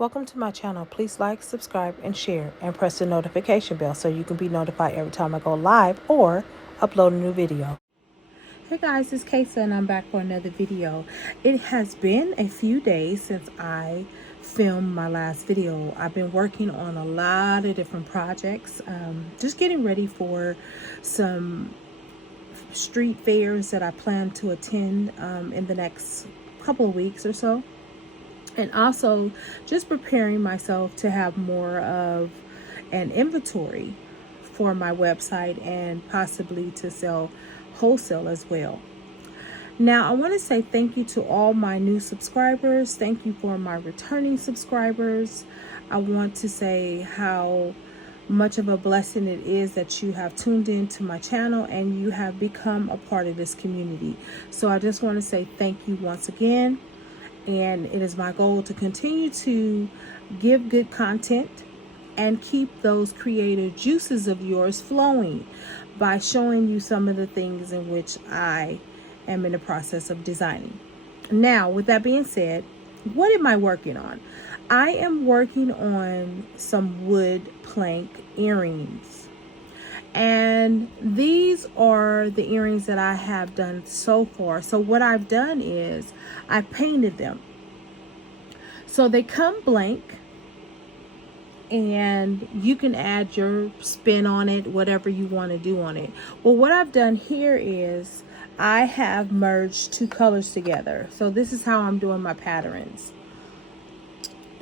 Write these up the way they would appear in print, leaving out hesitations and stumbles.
Welcome to my channel. Please like, subscribe, and share, and press the notification bell so you can be notified every time I go live or upload a new video. Hey guys, it's Kaysa and I'm back for another video. It has been a few days since I filmed my last video. I've been working on a lot of different projects, just getting ready for some street fairs that I plan to attend in the next couple of weeks or so. And also just preparing myself to have more of an inventory for my website and possibly to sell wholesale as well. Now, I want to say thank you to all my new subscribers. Thank you for my returning subscribers. I want to say how much of a blessing it is that you have tuned into my channel and you have become a part of this community. So I just want to say thank you once again. And it is my goal to continue to give good content and keep those creative juices of yours flowing by showing you some of the things in which I am in the process of designing. Now, with that being said, what am I working on? I am working on some wood plank earrings. And these are the earrings that I have done so far. So what I've done is I painted them. So they come blank and you can add your spin on it, whatever you want to do on it. Well, what I've done here is I have merged two colors together. So this is how I'm doing my patterns.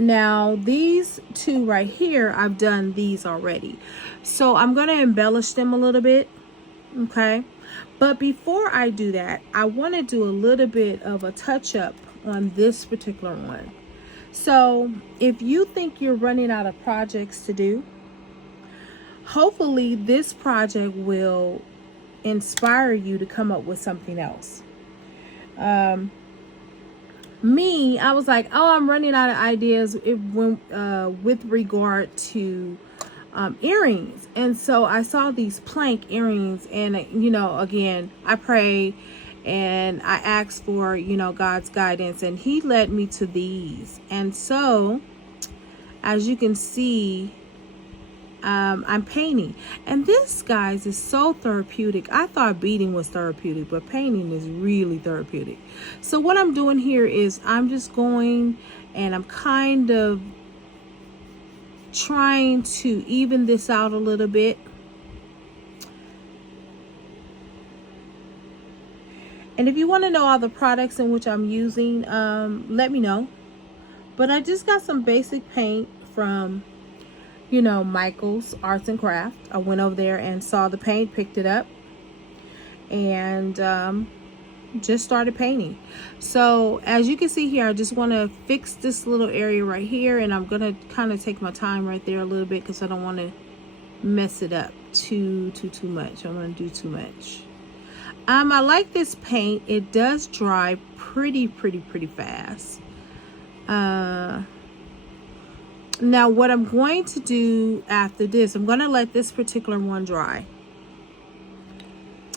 Now, these two right here, I've done these already. So I'm going to embellish them a little bit, okay? But before I do that, I want to do a little bit of a touch-up on this particular one. So if you think you're running out of projects to do, hopefully this project will inspire you to come up with something else. I was like, oh, I'm running out of ideas with regard to earrings. And so I saw these plank earrings and, again, I prayed and I asked for, God's guidance, and he led me to these. And so, as you can see, I'm painting. And this, guys, is so therapeutic. I thought beading was therapeutic, but painting is really therapeutic. So what I'm doing here is I'm just going and I'm kind of trying to even this out a little bit. And if you want to know all the products in which I'm using, let me know. But I just got some basic paint from Michael's Arts and Craft. I went over there and saw the paint, picked it up, and just started painting. So as you can see here, I just want to fix this little area right here, and I'm going to kind of take my time right there a little bit because I don't want to mess it up too much. I'm going to do too much. I like this paint. It does dry pretty fast. Now, what I'm going to do after this, I'm going to let this particular one dry.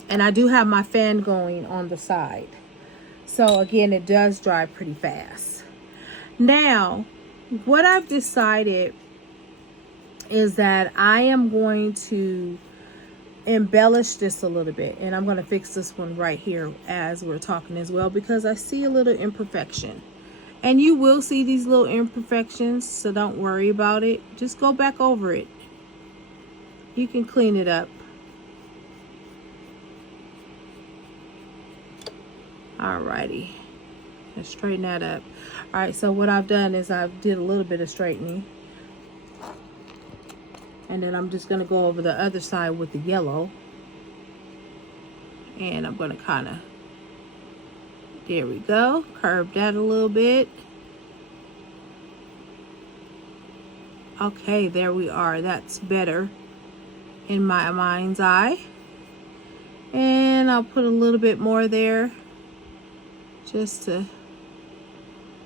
And I do have my fan going on the side. So, again, it does dry pretty fast. Now, what I've decided is that I am going to embellish this a little bit. And I'm going to fix this one right here as we're talking as well, because I see a little imperfection. And you will see these little imperfections, so don't worry about it. Just go back over it. You can clean it up. Alrighty. Let's straighten that up. Alright, so what I've done is I did a little bit of straightening. And then I'm just going to go over the other side with the yellow. And I'm going to kind of, there we go, curve that a little bit. Okay, there we are. That's better in my mind's eye. And I'll put a little bit more there just to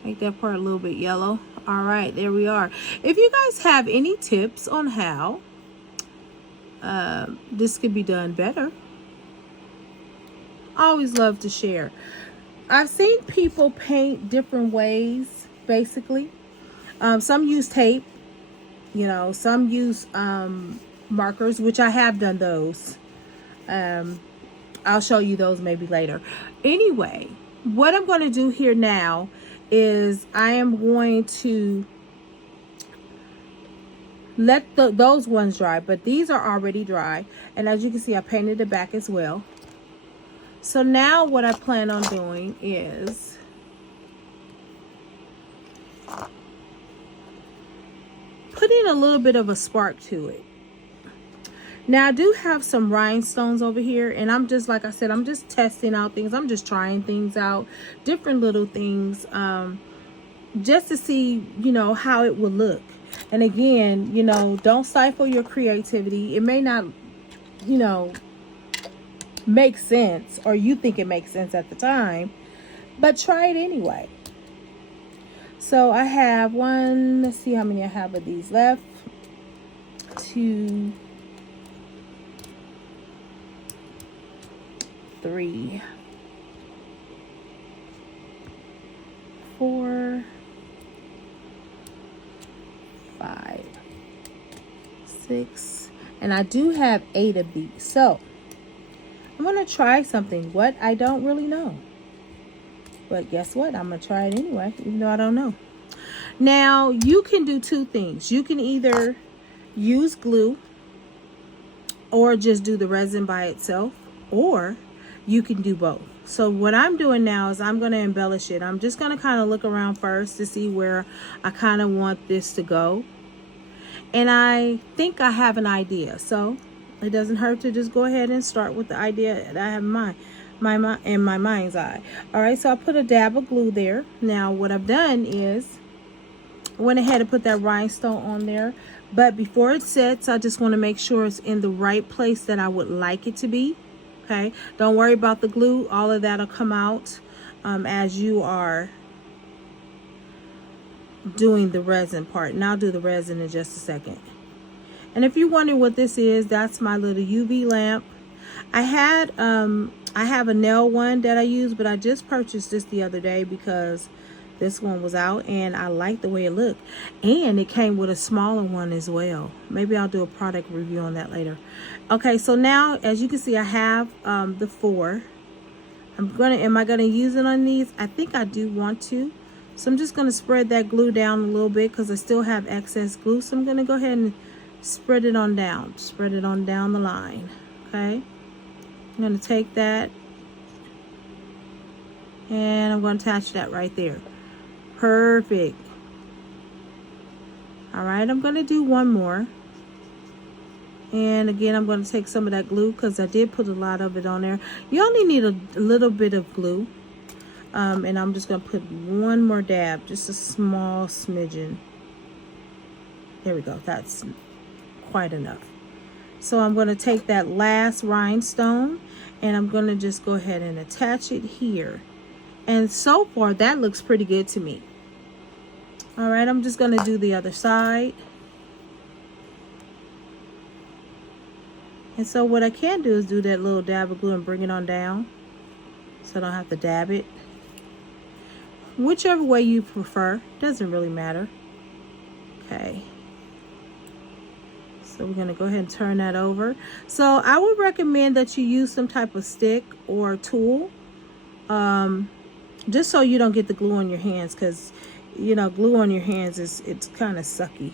make that part a little bit yellow. All right, there we are. If you guys have any tips on how this could be done better, I always love to share. I've seen people paint different ways, basically. Some use tape, you know, some use markers, which I have done those. I'll show you those maybe later. Anyway, what I'm going to do here now is I am going to let those ones dry, but these are already dry. And as you can see, I painted the back as well. So now what I plan on doing is putting a little bit of a spark to it. Now I do have some rhinestones over here, and I'm just, like I said, I'm just testing out things. I'm just trying things out, different little things, just to see, you know, how it will look. And again, you know, don't stifle your creativity. It may not, you know, make sense, or you think it makes sense at the time, but try it anyway. So I have one, let's see how many I have of these left. 2, 3, 4, 5, 6, and I do have 8 of these. So I'm going to try something. What? I don't really know. But guess what? I'm going to try it anyway, even though I don't know. Now, you can do 2 things. You can either use glue or just do the resin by itself, or you can do both. So what I'm doing now is I'm going to embellish it. I'm just going to kind of look around first to see where I kind of want this to go. And I think I have an idea. So it doesn't hurt to just go ahead and start with the idea that I have in my mind's eye. All right, so I put a dab of glue there. Now what I've done is I went ahead and put that rhinestone on there. But before it sets, I just want to make sure it's in the right place that I would like it to be. Okay, don't worry about the glue. All of that will come out as you are doing the resin part. And I'll do the resin in just a second. And if you're wondering what this is, that's my little UV lamp. I have a nail one that I use, but I just purchased this the other day because this one was out and I like the way it looked. And it came with a smaller one as well. Maybe I'll do a product review on that later. Okay, so now as you can see, I have the 4. Am I gonna use it on these? I think I do want to. So I'm just gonna spread that glue down a little bit because I still have excess glue. So I'm gonna go ahead and spread it on down. Spread it on down the line. Okay. I'm gonna take that and I'm gonna attach that right there. Perfect. All right, I'm going to do one more. And again, I'm going to take some of that glue because I did put a lot of it on there. You only need a little bit of glue. And I'm just going to put one more dab, just a small smidgen. There we go. That's quite enough. So I'm going to take that last rhinestone and I'm going to just go ahead and attach it here. And so far, that looks pretty good to me. All right, I'm just going to do the other side. And so what I can do is do that little dab of glue and bring it on down. So I don't have to dab it. Whichever way you prefer, doesn't really matter. Okay. So we're going to go ahead and turn that over. So I would recommend that you use some type of stick or tool. Just so you don't get the glue on your hands, because you know glue on your hands it's kind of sucky.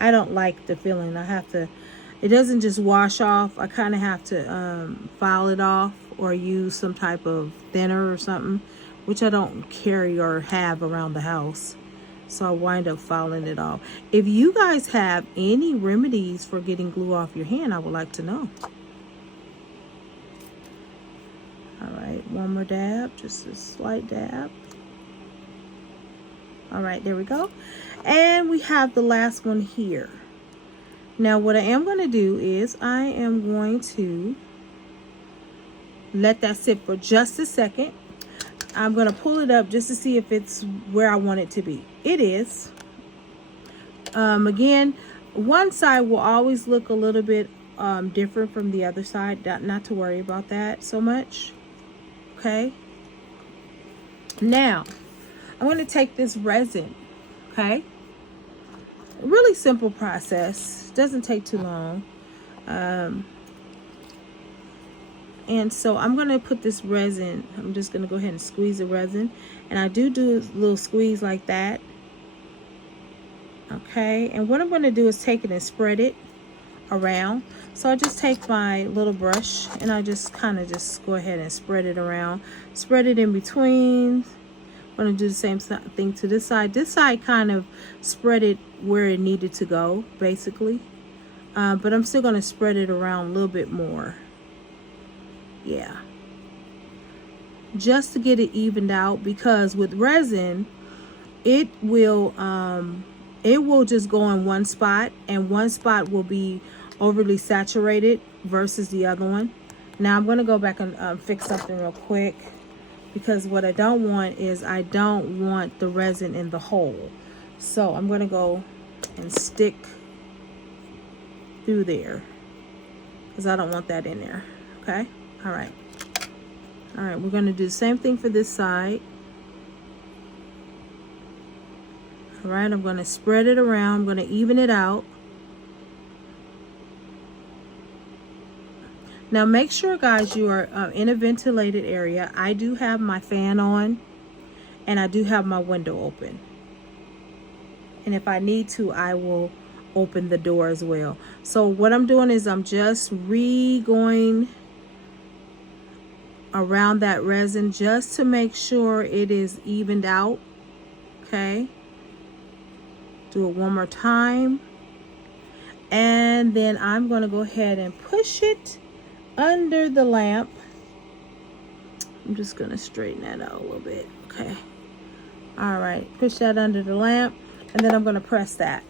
I don't like the feeling. It doesn't just wash off. I kind of have to file it off or use some type of thinner or something, which I don't carry or have around the house. So I wind up filing it off. If you guys have any remedies for getting glue off your hand, I would like to know. All right, one more dab, just a slight dab. All right, there we go. And we have the last one here. Now what I am going to do is I am going to let that sit for just a second. I'm going to pull it up just to see if it's where I want it to be. It is. Again, one side will always look a little bit different from the other side. Not to worry about that so much. Okay. Now, I'm going to take this resin, okay? Really simple process. Doesn't take too long. And so I'm going to put this resin, I'm just going to go ahead and squeeze the resin. And I do a little squeeze like that. Okay, and what I'm going to do is take it and spread it around. So I just take my little brush and I just kind of just go ahead and spread it around. Spread it in between. I'm going to do the same thing to this side. This side kind of spread it where it needed to go, basically. But I'm still going to spread it around a little bit more. Yeah. Just to get it evened out, because with resin, it will just go in one spot, and one spot will be overly saturated versus the other one. Now I'm going to go back and fix something real quick, because what I don't want is I don't want the resin in the hole. So I'm going to go and stick through there, because I don't want that in there. Okay. All right, we're going to do the same thing for this side. All right, I'm going to spread it around. I'm going to even it out. Now make sure, guys, you are in a ventilated area. I do have my fan on, and I do have my window open. And if I need to, I will open the door as well. So what I'm doing is I'm just going around that resin just to make sure it is evened out. Okay, do it one more time, and then I'm going to go ahead and push it under the lamp. I'm just going to straighten that out a little bit. Okay, all right, push that under the lamp, and then I'm going to press that.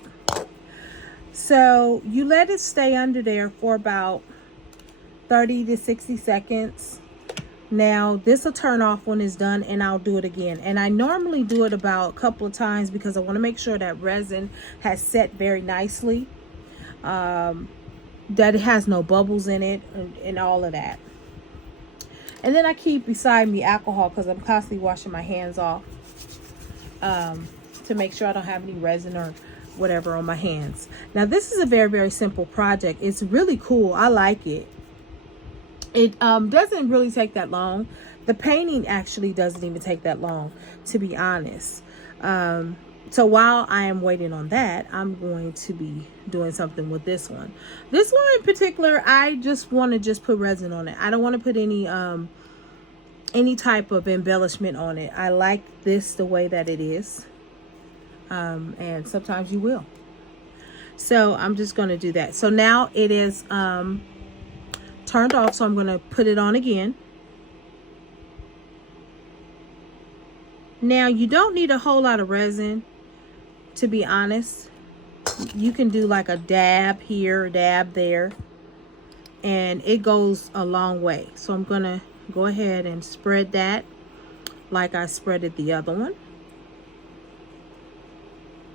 So you let it stay under there for about 30 to 60 seconds. Now this will turn off when it's done, and I'll do it again. And I normally do it about a couple of times because I want to make sure that resin has set very nicely, that it has no bubbles in it, and all of that. And then I keep beside me alcohol, because I'm constantly washing my hands off, to make sure I don't have any resin or whatever on my hands. Now this is a very, very simple project. It's really cool. I like it. It doesn't really take that long. The painting actually doesn't even take that long, to be honest. So while I am waiting on that, I'm going to be doing something with this one. This one in particular, I just want to just put resin on it. I don't want to put any type of embellishment on it. I like this the way that it is. And sometimes you will. So I'm just going to do that. So now it is turned off, so I'm going to put it on again. Now you don't need a whole lot of resin, to be honest. You can do like a dab here, a dab there, and it goes a long way. So I'm going to go ahead and spread that like I spreaded the other one.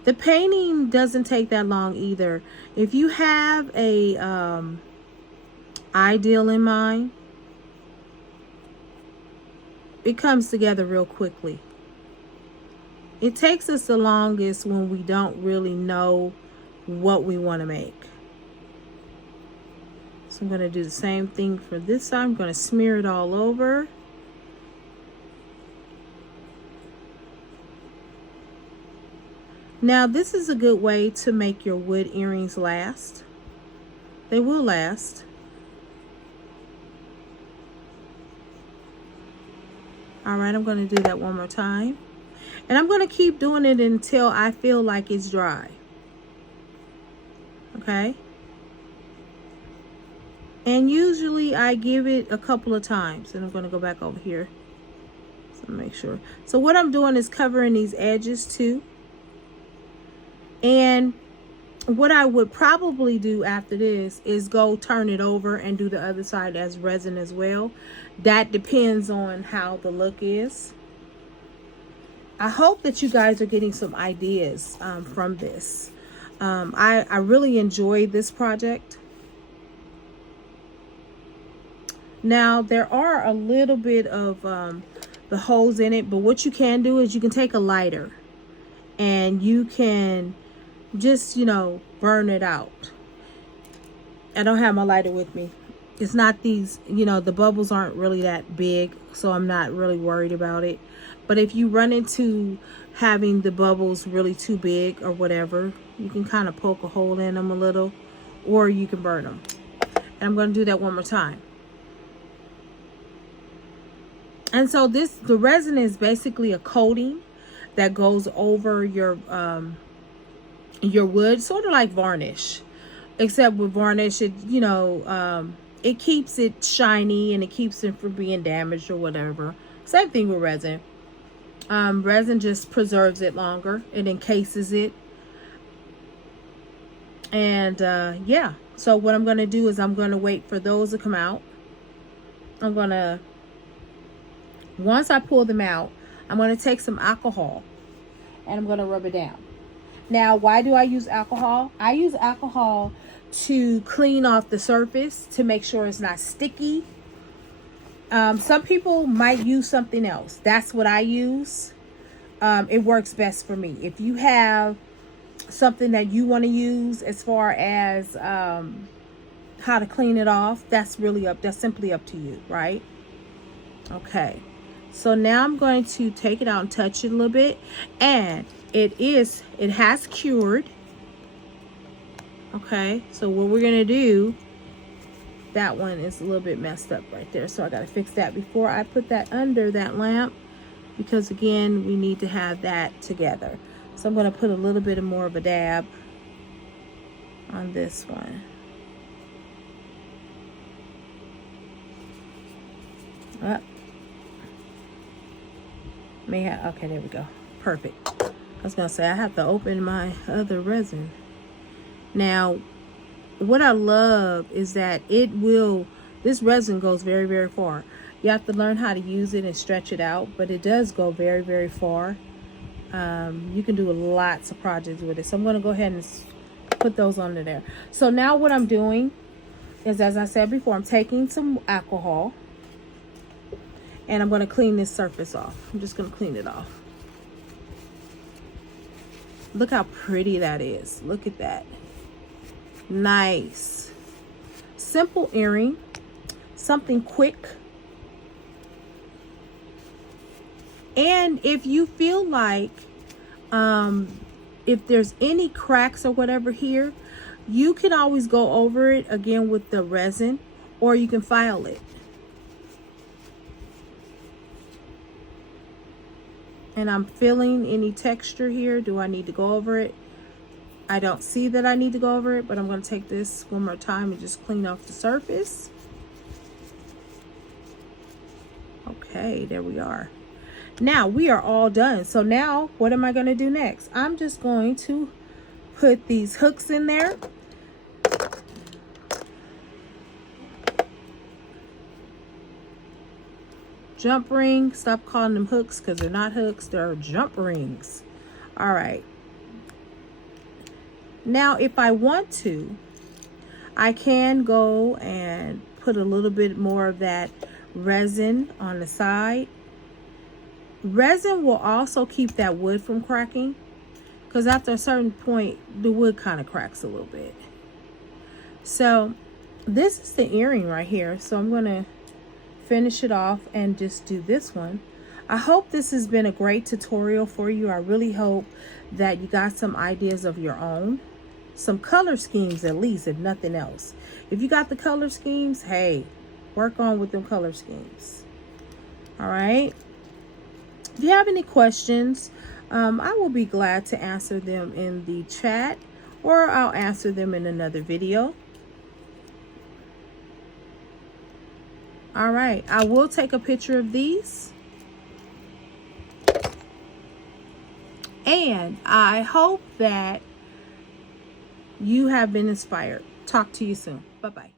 The painting doesn't take that long either. If you have a ideal in mind, it comes together real quickly. It takes us the longest when we don't really know what we want to make. So I'm going to do the same thing for this side. I'm going to smear it all over. Now this is a good way to make your wood earrings last. They will last. All right, I'm going to do that one more time. And I'm going to keep doing it until I feel like it's dry. Okay? And usually I give it a couple of times. And I'm going to go back over here. So make sure. So what I'm doing is covering these edges too. And what I would probably do after this is go turn it over and do the other side as resin as well. That depends on how the look is. I hope that you guys are getting some ideas from this. I really enjoyed this project. Now there are a little bit of the holes in it. But what you can do is you can take a lighter and you can just, you know, burn it out. I don't have my lighter with me. It's not these, you know, the bubbles aren't really that big, so I'm not really worried about it. But if you run into having the bubbles really too big or whatever, you can kind of poke a hole in them a little, or you can burn them. And I'm going to do that one more time. And so the resin is basically a coating that goes over your wood, sort of like varnish. Except with varnish, it, you know, it keeps it shiny and it keeps it from being damaged or whatever. Same thing with resin. Resin just preserves it longer. It encases it. And yeah, so what I'm going to do is I'm going to wait for those to come out. I'm going to, once I pull them out, I'm going to take some alcohol and I'm going to rub it down. Now, why do I use alcohol? I use alcohol to clean off the surface, to make sure it's not sticky. Some people might use something else. That's what I use. It works best for me. If you have something that you want to use as far as how to clean it off, that's simply up to you, right? Okay. So now I'm going to take it out and touch it a little bit, and it has cured. Okay, so what we're gonna do, that one is a little bit messed up right there, so I gotta fix that before I put that under that lamp, because again, we need to have that together. So I'm gonna put a little bit more of a dab on this one. Okay, there we go. Perfect. I was gonna say I have to open my other resin. Now, what I love is that this resin goes very, very far. You have to learn how to use it and stretch it out, but it does go very, very far. You can do lots of projects with it. So I'm going to go ahead and put those under there. So now what I'm doing is, as I said before, I'm taking some alcohol and I'm going to clean this surface off. I'm just going to clean it off. Look how pretty that is. Look at that. Nice. Simple earring. Something quick. And if you feel like if there's any cracks or whatever here, you can always go over it again with the resin, or you can file it. And I'm feeling any texture here. Do I need to go over it? I don't see that I need to go over it, but I'm going to take this one more time and just clean off the surface. Okay, there we are. Now we are all done. So now what am I going to do next? I'm just going to put these hooks in there. Jump ring. Stop calling them hooks because they're not hooks. They're jump rings. All right. Now, if I want to, I can go and put a little bit more of that resin on the side. Resin will also keep that wood from cracking, because after a certain point, the wood kind of cracks a little bit. So this is the earring right here. So I'm going to finish it off and just do this one. I hope this has been a great tutorial for you. I really hope that you got some ideas of your own. Some color schemes, at least, if nothing else. If you got the color schemes, hey, work on with them color schemes. All right. If you have any questions, I will be glad to answer them in the chat, or I'll answer them in another video. All right. I will take a picture of these. And I hope that you have been inspired. Talk to you soon. Bye-bye.